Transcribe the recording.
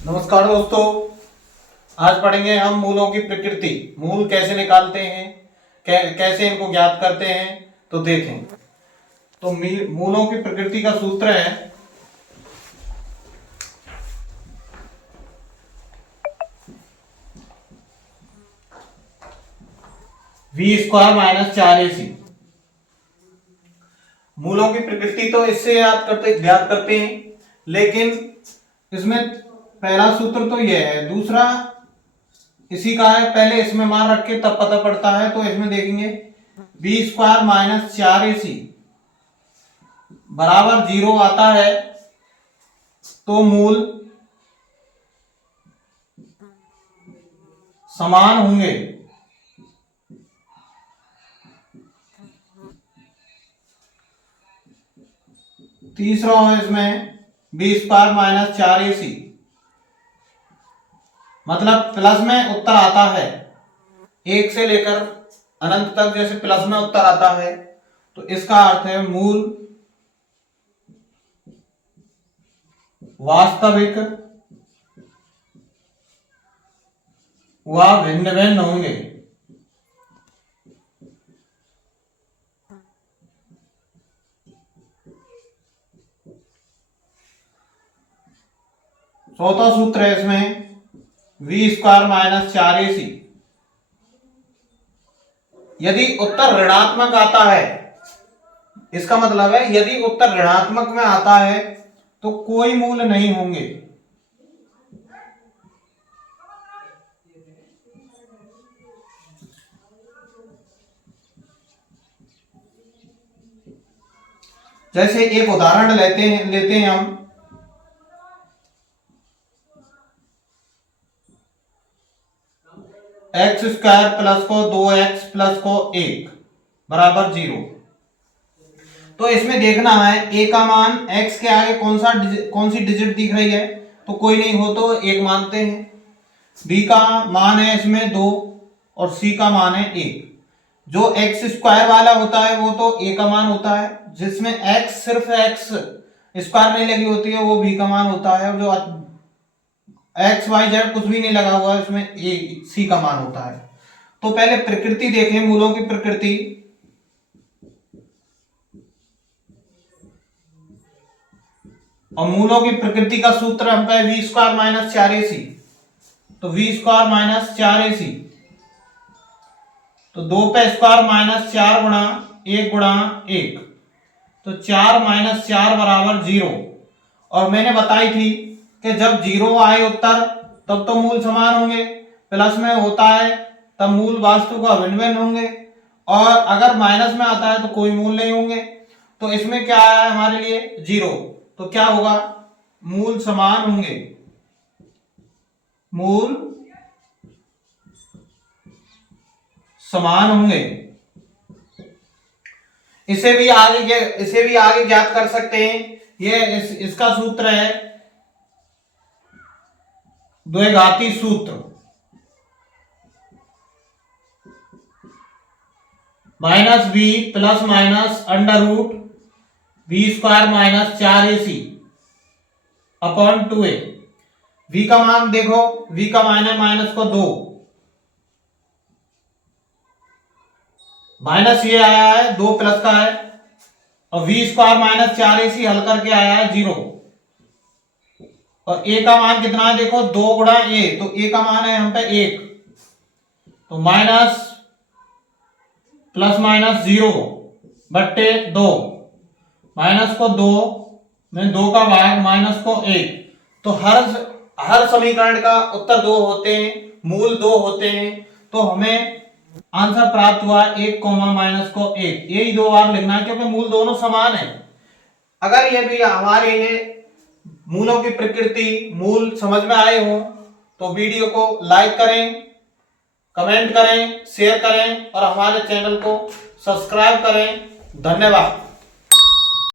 नमस्कार दोस्तों। आज पढ़ेंगे हम मूलों की प्रकृति। मूल कैसे निकालते हैं, कैसे इनको ज्ञात करते हैं, तो देखें। तो मूलों की प्रकृति का सूत्र है v² माइनस 4ac। मूलों की प्रकृति तो इससे ज्ञात करते हैं, लेकिन इसमें पहला सूत्र तो यह है, दूसरा इसी का है। पहले इसमें मान रख के तब पता पड़ता है। तो इसमें देखेंगे v² माइनस 4ac बराबर 0 आता है तो मूल समान होंगे। तीसरा है इसमें v² माइनस 4ac, मतलब प्लस में उत्तर आता है। 1 से लेकर अनंत तक जैसे प्लस में उत्तर आता है, तो इसका अर्थ है मूल वास्तविक व भिन्न भिन्न होंगे। चौथा सूत्र है इसमें v² माइनस 4ac। यदि उत्तर ऋणात्मक आता है, इसका मतलब है यदि उत्तर ऋणात्मक में आता है तो कोई मूल नहीं होंगे। जैसे एक उदाहरण लेते हैं हम। x² प्लस को 2x प्लस को 1 बराबर 0। तो इसमें देखना है a का मान x के आगे कौन सी डिजिट दिख रही है, तो कोई नहीं हो तो 1 मानते हैं। b का मान है इसमें 2 और c का मान है 1। जो x² वाला होता है वो तो a का मान होता है, जिसमें x सिर्फ x स्क्वायर नहीं लगी होती है वो b का मान होता है। जो x y z कुछ भी नहीं लगा हुआ है उसमें a c का मान होता है। तो पहले प्रकृति देखें, मूलों की प्रकृति। और मूलों की प्रकृति का सूत्र हम पे v² माइनस 4ac। तो v² माइनस 4ac, तो 2 पे स्क्वायर माइनस 4 गुणा 1 गुणा 1, तो 4 माइनस 4 बराबर 0। और मैंने बताई थी कि जब 0 आए उत्तर तब तो मूल समान होंगे, प्लस में होता है तब मूल वास्तविक व भिन्न भिन्न होंगे, और अगर माइनस में आता है तो कोई मूल नहीं होंगे। तो इसमें क्या है हमारे लिए 0, तो क्या होगा, मूल समान होंगे। मूल समान होंगे। इसे भी आगे ज्ञात कर सकते हैं। इसका सूत्र है द्विघाती सूत्र, minus b plus minus under root v² minus 4ac upon 2a। v का मान देखो, v का मान है माइनस को 2, माइनस ये आया है 2 प्लस का है, और v² माइनस 4ac हल करके आया है 0। और a का मान कितना है देखो, 2 गुणा a, तो a का मान है हम पे 1, तो माइनस प्लस माइनस 0 बट्टे 2, माइनस को 2 में 2 का भाग माइनस को 1। तो हर समीकरण का उत्तर 2 होते हैं, मूल 2 होते हैं। तो हमें आंसर प्राप्त हुआ 1 माइनस को 1। यही 2 बार लिखना है क्योंकि मूल दोनों समान है। अगर ये भी हमारे मूलों की प्रकृति मूल समझ में आए हो तो वीडियो को लाइक करें, कमेंट करें, शेयर करें और हमारे चैनल को सब्सक्राइब करें। धन्यवाद।